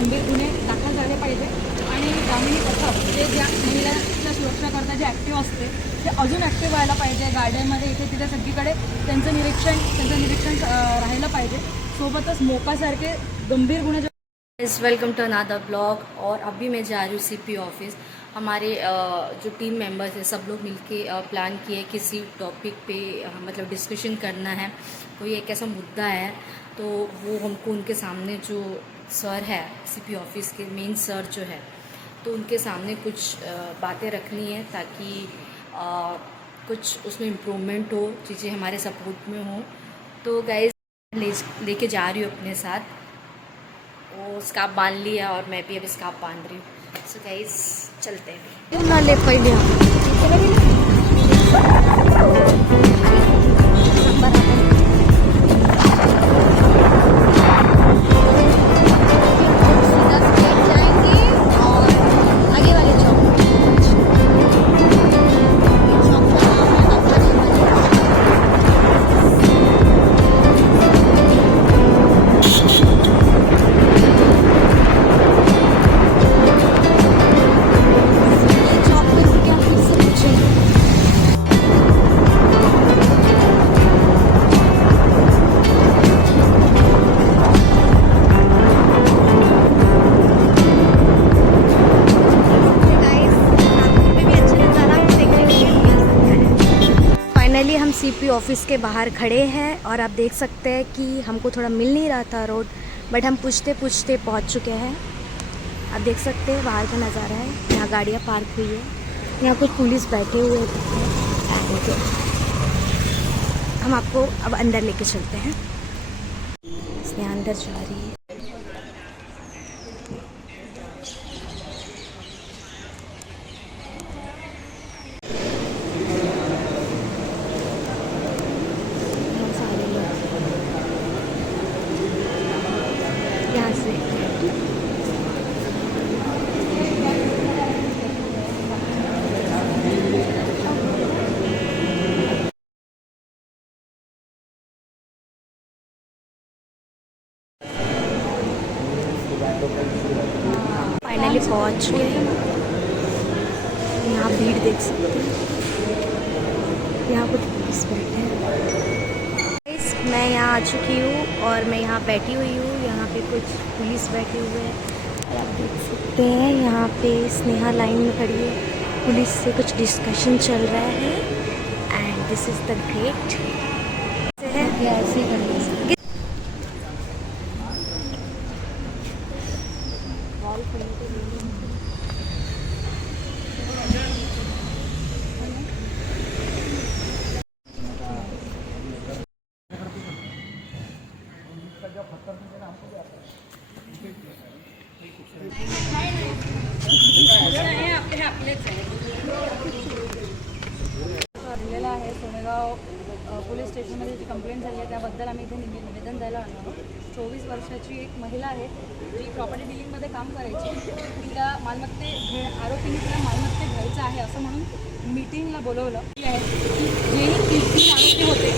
गंभीर गुन्हे दाखल झाले पाहिजे आणि ग्रामीण पथक जे ज्या महिलांच्या सुरक्षाकरता जे ॲक्टिव्ह असते ते अजून ॲक्टिव्ह व्हायला पाहिजे. गार्डनमध्ये इथे तिथे सगळीकडे त्यांचं निरीक्षण राहिलं पाहिजे. सोबतच मोकासारखे गंभीर गुन्हे वेलकम टू अनदर ब्लॉग. और अभी मैं जा रही हूँ सीपी ऑफिस. हमारे जो टीम मेंबर्स हैं सब लोग मिलके प्लान किए किसी टॉपिक पे मतलब डिस्कशन करना है. कोई एक ऐसा मुद्दा है तो वो हमको उनके सामने जो सर है सीपी ऑफिस के मेन सर जो है तो उनके सामने कुछ बातें रखनी है ताकि कुछ उसमें इम्प्रूवमेंट हो, चीज़ें हमारे सपोर्ट में हो. तो गाइस लेके जा रही हूँ अपने साथ. वो स्कार्फ बांध लिया और मैं भी अभी स्कार्फ बांध रही हूँ. सो गाइस चलते हैं. ना ले पहिले हम सीपी ऑफिस के बाहर खड़े हैं और आप देख सकते हैं कि हमको थोड़ा मिल नहीं रहा था रोड, बट हम पूछते पूछते पहुंच चुके हैं. आप देख सकते हैं बाहर का नज़ारा है. यहाँ गाड़ियाँ पार्क हुई है, यहाँ कुछ पुलिस बैठे हुए हैं. हम आपको अब अंदर लेके चलते हैं. इसलिए अंदर जा रही है. फाइनली पहुंच चुके हैं. यहाँ भीड़ देख सकते हैं. यहाँ कुछ पुलिस बैठे हैं. मैं यहाँ आ चुकी हूँ और मैं यहाँ बैठी हुई हूँ. यहाँ पे कुछ पुलिस बैठे हुए हैं और आप देख सकते हैं यहाँ पे स्नेहा लाइन में खड़ी है. पुलिस से कुछ डिस्कशन चल रहा है and this is the gate. ऐसे ही दिलेला आहे. सोनेगाव पोलीस स्टेशनमध्ये जी कंप्लेंट झाली आहे त्याबद्दल आम्ही इथे निवेदन द्यायला आलो. 24 वर्षाची एक महिला आहे जी प्रॉपर्टी डिलिंगमध्ये काम करायची. तिला आरोपींनी तिला मालमत्ते घ्यायचं आहे असं म्हणून मीटिंगला बोलवलं. ती आहे की जे 3 आरोपी होते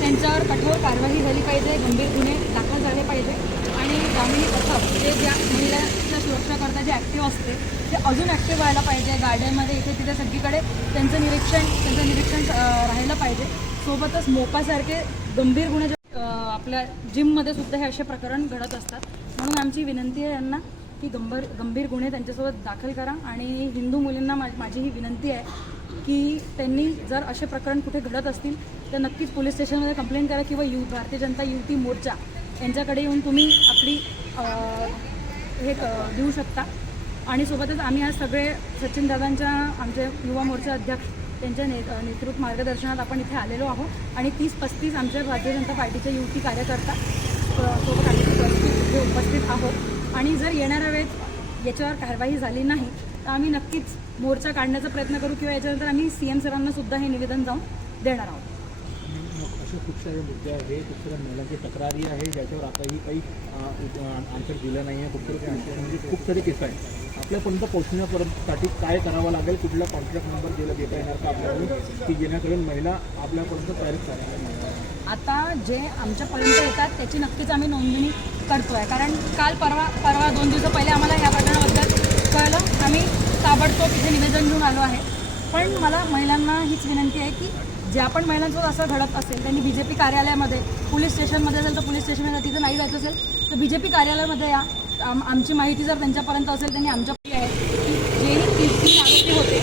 त्यांच्यावर कठोर कारवाई झाली पाहिजे, गंभीर गुन्हे दाखल झाले पाहिजे आणि ग्रामीण पथक जे ज्या महिलांच्या सुरक्षाकरता जे ॲक्टिव्ह असते ते अजून ॲक्टिव्ह व्हायला पाहिजे. गार्डनमध्ये इथे तिथे सगळीकडे त्यांचं निरीक्षण राहिलं पाहिजे. सोबतच मोकासारखे गंभीर गुन्हे आपल्या जिममध्ये सुद्धा हे असे प्रकरण घडत असतात. म्हणून आमची विनंती आहे यांना की गंभीर गुन्हे त्यांच्यासोबत दाखल करा. आणि हिंदू मुलींना माझी ही विनंती आहे की त्यांनी जर असे प्रकरण कुठे घडत असतील तर नक्कीच पोलीस स्टेशनमध्ये कंप्लेंट करा किंवा भारतीय जनता युवती मोर्चा यांच्याकडे येऊन तुम्ही आपली हे देऊ शकता. आणि सोबतच आम्ही आज सगळे सचिन दादांच्या आमचे युवा मोर्चा अध्यक्ष त्यांच्या नेतृत्व मार्गदर्शनात आपण इथे आलेलो आहोत. आणि 30-35 आमच्या भारतीय जनता पार्टीच्या युवती कार्यकर्ता सोबत आम्ही उपस्थित आहोत. आणि जर येणाऱ्या वेळेत याच्यावर कारवाई झाली नाही तर आम्ही नक्कीच मोर्चा काढण्याचा प्रयत्न करू किंवा याच्यानंतर आम्ही CM सरांना सुद्धा हे निवेदन जाऊन देणार आहोत. असे खूप सारे मुद्दे आहे, खूप साऱ्या महिलांची तक्रारी आहे ज्याच्यावर आताही काही आन्सर दिलं नाही आहे. खूप सारे म्हणजे खूप सारे केस आहेत. आपल्यापर्यंत पोहोचण्यापर्यंतसाठी काय करावं लागेल, कुठला कॉन्ट्रॅक्ट नंबर देता येणार का आपल्याकडून की जेणेकरून महिला आपल्यापर्यंत डायरेक्ट करायला मिळणार. आता जे आमच्यापर्यंत येतात त्याची नक्कीच आम्ही नोंदणी करतो आहे, कारण काल परवा 2 दिवस पहिले आम्हाला या प्रकरणाबद्दल कळलं. आम्ही ताबडतोब इथे निवेदन घेऊन आलो आहे. पण मला महिलांना हीच विनंती आहे की ज्या पण महिलांसोबत असं घडत असेल त्यांनी BJP कार्यालयामध्ये, पोलीस स्टेशनमध्ये असेल तर पोलीस स्टेशनमध्ये, तिथं नाही जायचं असेल तर BJP कार्यालयामध्ये या. आमची माहिती जर त्यांच्यापर्यंत असेल त्यांनी आमच्याकडे आहे की जे 3 आरोपी होते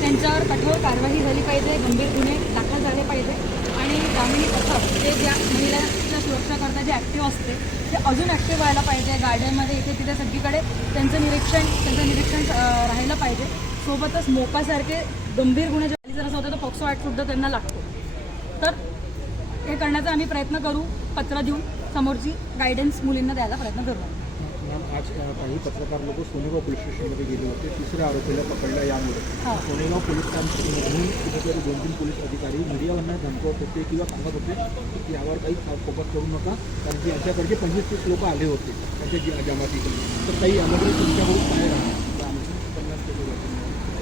त्यांच्यावर कठोर कारवाई झाली पाहिजे, गंभीर गुन्हे दाखल झाले पाहिजे आणि दामिनी पथक जे ज्या महिलांच्या सुरक्षाकरता जे ॲक्टिव्ह असते ते अजून ॲक्टिव्ह व्हायला पाहिजे. गार्डनमध्ये इथे तिथे सगळीकडे त्यांचं निरीक्षण राहिलं पाहिजे. सोबतच मोकासारखे गंभीर गुन्हे जर असं होतं तर पॉक्सो ॲक्टसुद्धा त्यांना लागतो. तर हे करण्याचा आम्ही प्रयत्न करू, पत्र देऊन समोरची गायडन्स मुलींना द्यायला प्रयत्न करू. मॅम, आज काही पत्रकार लोक सोनेगाव पोलीस स्टेशनमध्ये गेले होते. तिसऱ्या आरोपीला पकडला यामुळे सोनेगाव पोलीस स्टेशनमधून कुठेतरी 2-3 पोलीस अधिकारी मीडियावरनं धमकवत होते किंवा सांगत होते की यावर काही फोकस करू नका, कारण की यांच्याकडचे 25-30 लोक आले होते त्यांच्या जमातीकडे. तर काही यामध्ये तुमच्याकडून काय राहणार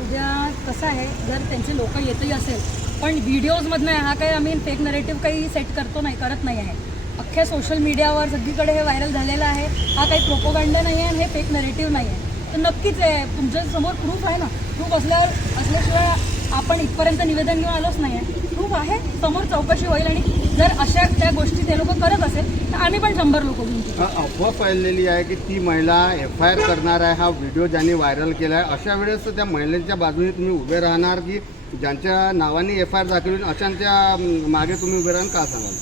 उद्या कसं आहे, जर त्यांचे लोक येतही असेल पण व्हिडिओजमधनं हा काही आम्ही फेक नरेटिव्ह काही सेट करत नाही आहे. अख्ख्या सोशल मीडियावर सगळीकडे हे व्हायरल झालेलं आहे. हा काही प्रोपोगंडा नाही आहे आणि हे फेक नरेटिव्ह नाही आहे. तर नक्कीच आहे, तुमच्यासमोर प्रूफ आहे ना. प्रूफ असल्याशिवाय आपण इथपर्यंत निवेदन घेऊन आलोच नाही आहे. प्रूफ आहे, समोर चौकशी होईल आणि जर अशा त्या गोष्टी ते लोक करत असेल तर आम्ही पण 100 लोक घेऊन. अफवा फैललेली आहे की ती महिला FIR करणार आहे. हा व्हिडिओ ज्यांनी व्हायरल केला आहे, अशा वेळेस त्या महिलांच्या बाजूने तुम्ही उभे राहणार की ज्यांच्या नावाने FIR दाखल होईल अशांच्या मागे तुम्ही उभे राहून का सांगाल?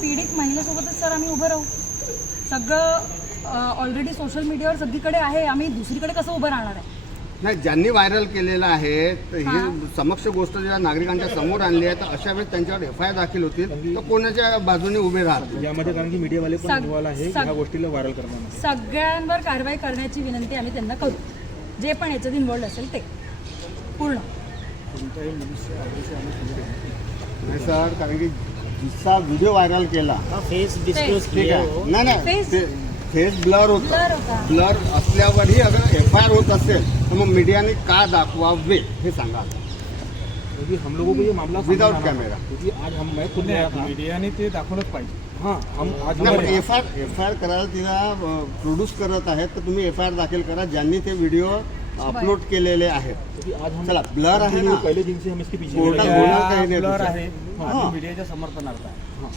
पीडित महिलेसोबतच सर आम्ही उभं राहू. सगळं ऑलरेडी सोशल मीडियावर सगळीकडे आहे, आम्ही दुसरीकडे कसं उभं राहणार आहे? नाही, ज्यांनी व्हायरल केलेलं आहे तर ही समक्ष गोष्ट ज्या नागरिकांच्या समोर आणली आहे, तर अशा वेळेस त्यांच्यावर FIR दाखल होतील तर कोणाच्या बाजूने उभे राहतील यामध्ये, कारण की मीडियावाले पण इन्व्हॉल्व आहे ह्या गोष्टीला व्हायरल करणार. सगळ्यांवर कारवाई करण्याची विनंती आम्ही त्यांना करू, जे पण याच्यात इन्व्हॉल्ड असेल ते पूर्ण. नाही सर, कारण की जिसका व्हिडिओ व्हायरल केला ठीक आहे, नाही फेस ब्लर होता. ब्लर असल्यावरही अगर FIR होत असेल तर मग मीडियाने का दाखवावे हे सांगा. क्योंकि हम लोगों को ये मामला विदाउट कॅमेरा, क्योंकि आज मैं खुद मीडियाने ते दाखवलंच पाहिजे. हां, हम आज FIR करायला तिला प्रोड्यूस करत आहेत तर तुम्ही FIR दाखल करा ज्यांनी ते व्हिडिओ अपलोड केलेले आहेत. चला, ब्लर आहे ना, पहिले दिन से हम इसके पीछे ब्लर आहे. मीडियाच्या समर्थनार्थ आहे.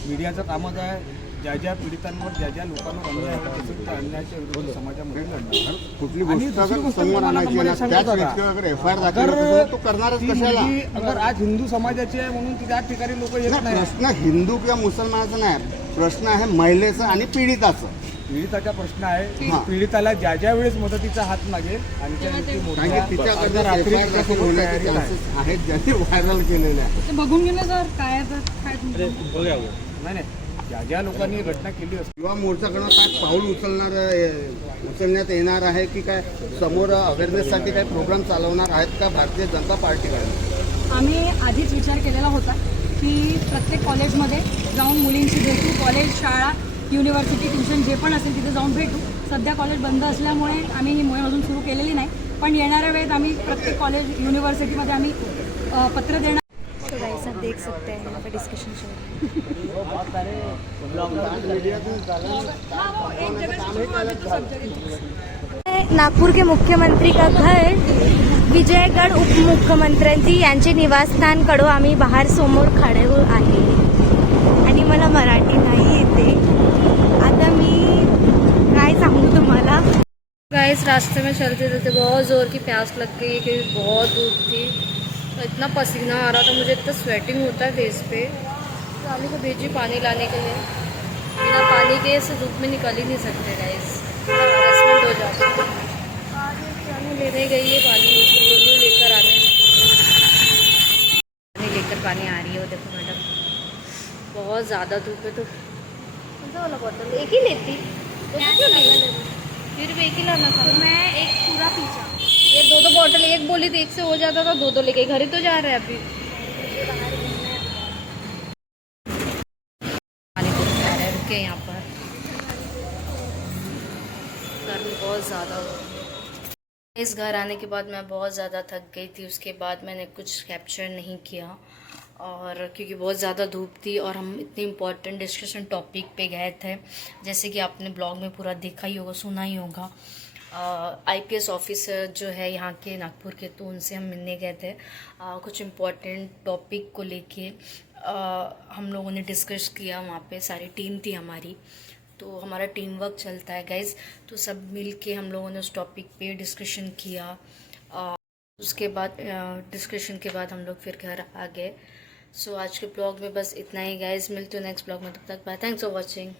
मीडियाचं कामच आहे ज्या पीडितांवर ज्या लोकांवर अन्याय होतो त्या अन्यायाच्या विरुद्ध समाजामध्ये लढणं. कुठली गोष्ट अगर समोर आणायची ना, त्याच व्यक्तीवर अगर FIR दाखल होतो तो करणारच कशाला? अगर आज हिंदू समाजाची आहे म्हणून त्या ठिकाणी लोक येत नाही. प्रश्न हिंदू किंवा मुसलमानाचा नाही, प्रश्न आहे महिलेचा आणि पीडिताचा. पीडिताचा प्रश्न आहे की पीडिताला ज्या वेळेस मदतीचा हात लागेल आणि तिच्याकडे आहेत ज्यांनी व्हायरल केलेले आहे. ते बघून गेलं सर काय काय नाही ज्या लोकांनी घटना केली असते युवा मोर्चाकडनं काय पाऊल उचलण्यात येणार आहे की काय समोर अवेअरनेससाठी काही प्रोग्राम चालवणार आहेत का भारतीय जनता पार्टीकडे? आम्ही आधीच विचार केलेला होता की प्रत्येक कॉलेजमध्ये जाऊन मुलींची भेटू, कॉलेज, शाळा, युनिव्हर्सिटी, ट्युशन जे पण असेल तिथे जाऊन भेटू. सध्या कॉलेज बंद असल्यामुळे आम्ही ही मोहीम अजून सुरू केलेली नाही, पण येणाऱ्या वेळेत आम्ही प्रत्येक कॉलेज, युनिव्हर्सिटीमध्ये आम्ही पत्र देणार. तो गाइस आप देख सकते हैं यहाँ पे डिस्कशन चल रहा है. नागपूर के मुख्यमंत्री का घर विजयगड उपमुख्यमंत्र्यांची यांचे निवासस्थानकडं आम्ही बाहेर समोर खडे आहे आणि मला मराठी नाही येते. आता मी काय सांगू तुम्हाला. गाइस रास्ते में चलते चलते बहुत ज़ोर की प्यास लग गई क्योंकि बहुत दूर थी. तो इतना पसीना आ रहा था, मुझे इतना स्वेटिंग होता है फेस पे. रानी को भेजी पानी लाने के लिए. बिना पानी के से धूप में निकल ही नहीं सकते गाइस, हरासमेंट हो जाती है. रानी लेने गई है पानी, बोलिए लेकर आने. लेकर पानी आ रही है वो देखो मैडम. बहुत ज़्यादा धूप है तो कौन सा वाला बॉटल एक ही लेती फिर भी एक ही लाना था. मैं एक पूरा पीछा ये 2 बॉटल, एक बोली थी एक से हो जाता था, 2 लेके घर ही तो जा रहे हैं अभी. चुके हैं यहाँ पर। गर्मी बहुत ज़्यादा। इस घर आने के बाद मैं बहुत ज़्यादा थक गई थी, उसके बाद मैंने कुछ कैप्चर नहीं किया, और क्योंकि बहुत ज़्यादा धूप थी और हम इतने इम्पोर्टेंट डिस्कशन टॉपिक पे गए थे, जैसे कि आपने ब्लॉग में पूरा देखा ही होगा, सुना ही होगा। IPS ऑफिसर जो है यहाँ के नागपुर के, तो उनसे हम मिलने गए थे। कुछ इम्पोर्टेंट टॉपिक को लेके हम लोगों ने डिस्कस किया वहाँ पे। सारी टीम थी हमारी, तो हमारा टीम वर्क चलता है गाइज, तो सब मिल के हम लोगों ने उस टॉपिक पे डिस्कशन किया। उसके बाद डिस्कशन के बाद हम लोग फिर घर आ गए। सो आज के ब्लॉग में बस इतना ही गाइज, मिलते हो नेक्स्ट ब्लॉग में, तब तक बाय, थैंक्स फॉर वॉचिंग।